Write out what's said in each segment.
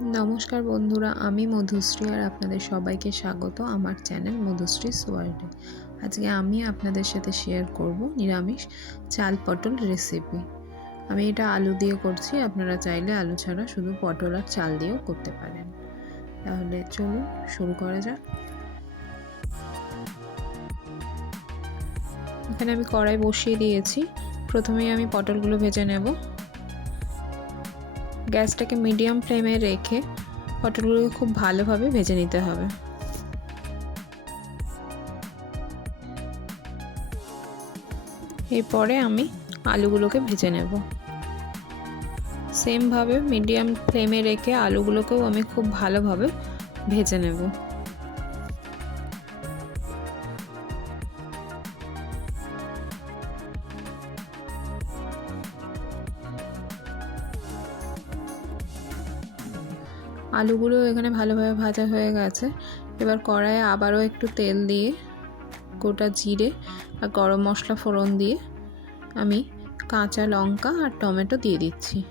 नमस्कार बंधुरा आमी मधुश्री और आपनादेर सबाइके स्वागत आमार चैनल मधुश्रीज वर्ल्डे। आज के आमी आपनादेर साथे शेयर करब निरामिष चाल पटल रेसिपि। आमी एटा आलू दिए करछि, आपनारा चाइले आलू छाड़ा शुधु पटल और चाल दिएও करते पारेन। ताहले चलुन शुरू करा जाक। एखाने आमी कड़ाई बसिए दिएछि। प्रथमेই आमी पटलगुलो भेजे नेब। গ্যাসটাকে মিডিয়াম ফ্লেমে রেখে পটলগুলোকে খুব ভালোভাবে ভেজে নিতে হবে। এরপরে আমি আলুগুলোকে ভেজে নেব। সেম ভাবে মিডিয়াম ফ্লেমে রেখে আলুগুলোকেও আমি খুব ভালোভাবে ভেজে নেব। आलूगुलो एखाने भालोभाबे भाजा हये गेछे। एबार कड़ाइये आबारो एकटु तेल दिए गोटा जिरे और गरम मशला फोड़न दिए आमी काँचा लंका और टमेटो दिए दिচ্ছি।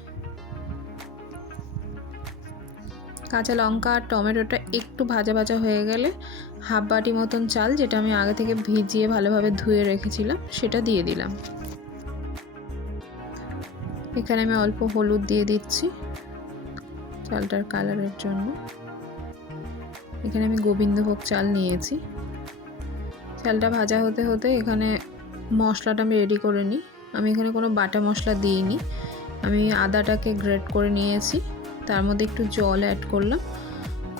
काँचा लंका और टमेटोटा एकटु भाजा भाजा हये गेले हाफ बाटी मतन चाल जेटा आमी आगे थेके भिजिए भालोभाबे धुए रेखेछिलाम सेटा दिए दिलाम। एखाने आमी अल्प हलुद दिए दिচ্ছি চালটার কালারের জন্য। এখানে আমি গোবিন্দভোগ চাল নিয়েছি। চালটা ভাজা হতে হতে এখানে মশলাটা আমি রেডি করে নিই। আমি এখানে কোনো বাটা মশলা দিইনি, আমি আদাটাকে গ্রেট করে নিয়েছি, তার মধ্যে একটু জল অ্যাড করলাম,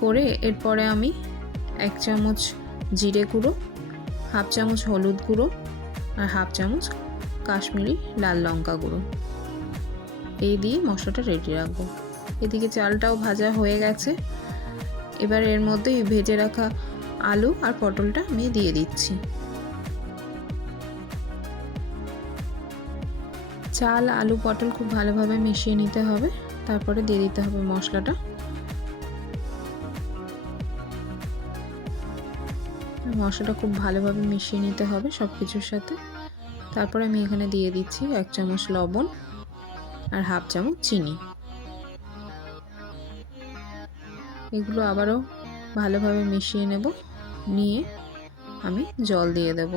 করে এরপরে আমি 1 চামচ জিরে গুঁড়ো, হাফ চামচ হলুদ গুঁড়ো আর হাফ চামচ কাশ্মীরি লাল লঙ্কা গুঁড়ো এই দিয়ে মশলাটা রেডি রাখবো। এদিকে চালটাও ভাজা হয়ে গেছে। এবার এর মধ্যে ভেজে রাখা আলু আর পটলটা আমি দিয়ে দিচ্ছি। চাল আলু পটল খুব ভালোভাবে মিশিয়ে নিতে হবে, তারপরে দিয়ে দিতে হবে মশলাটা। মশলাটা খুব ভালোভাবে মিশিয়ে নিতে হবে সব কিছুর সাথে। তারপরে আমি এখানে দিয়ে দিচ্ছি 1 চামচ লবণ আর হাফ চামচ চিনি। এগুলো আবারও ভালোভাবে মিশিয়ে নেব, নিয়ে আমি জল দিয়ে দেব।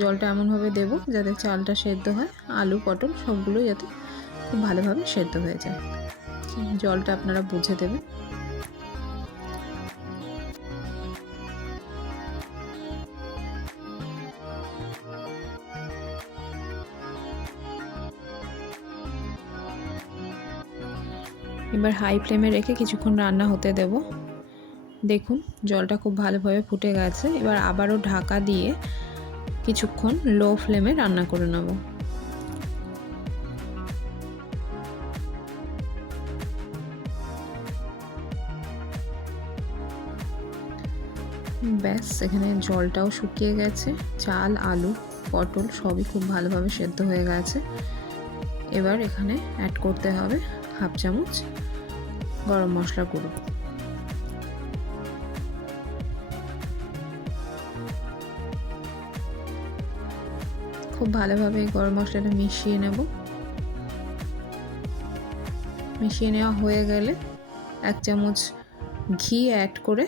জলটা এমনভাবে দেব যাতে চালটা সেদ্ধ হয়, আলু পটল সবগুলো যাতে খুব ভালোভাবে সেদ্ধ হয়ে যায়। জলটা আপনারা বুঝে দেবেন। এবার হাই ফ্লেমে রেখে কিছুক্ষণ রান্না হতে দেব। দেখুন জলটা খুব ভালোভাবে ফুটে গেছে। এবার আবারও ঢাকা দিয়ে কিছুক্ষণ লো ফ্লেমে রান্না করে নেব। ব্যাস এখানে জলটাও শুকিয়ে গেছে, চাল আলু পটল সবই খুব ভালোভাবে সেদ্ধ হয়ে গেছে। এবার এখানে অ্যাড করতে হবে হাফ চামচ গরম মশলা গুঁড়ো। খুব ভালোভাবে গরম মশলাটা মিশিয়ে নেব। মিশিয়ে নেওয়া হয়ে গেলে 1 চামচ ঘি অ্যাড করে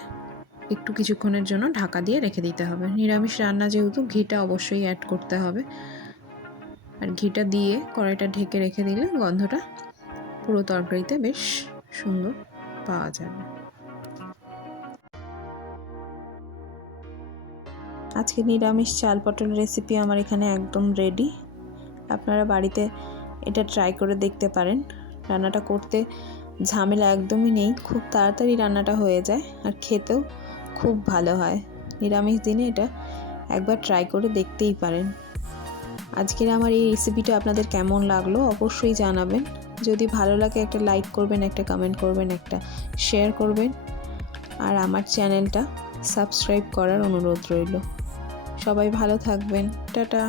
একটু কিছুক্ষণের জন্য ঢাকা দিয়ে রেখে দিতে হবে। নিরামিষ রান্না যেহেতু ঘিটা অবশ্যই অ্যাড করতে হবে। আর ঘিটা দিয়ে কড়াইটা ঢেকে রেখে দিলে গন্ধটা পুরো তরকারিতে বেশ সুন্দর পাওয়া যাবে। আজকে নিরামিষ চাল পটল রেসিপি আমার এখানে একদম রেডি। আপনারা বাড়িতে এটা ট্রাই করে দেখতে পারেন। রান্নাটা করতে ঝামেলা একদমই নেই, খুব তাড়াতাড়ি রান্নাটা হয়ে যায় আর খেতেও খুব ভালো হয়। নিরামিষ দিনে এটা একবার ট্রাই করে দেখতেই পারেন। আজকের আমার এই রেসিপিটা আপনাদের কেমন লাগলো অবশ্যই জানাবেন। যদি ভালো লাগে একটা লাইক করবেন, একটা কমেন্ট করবেন, একটা শেয়ার করবেন আর আমার চ্যানেলটা সাবস্ক্রাইব করার অনুরোধ রইল। সবাই ভালো থাকবেন। টাটা।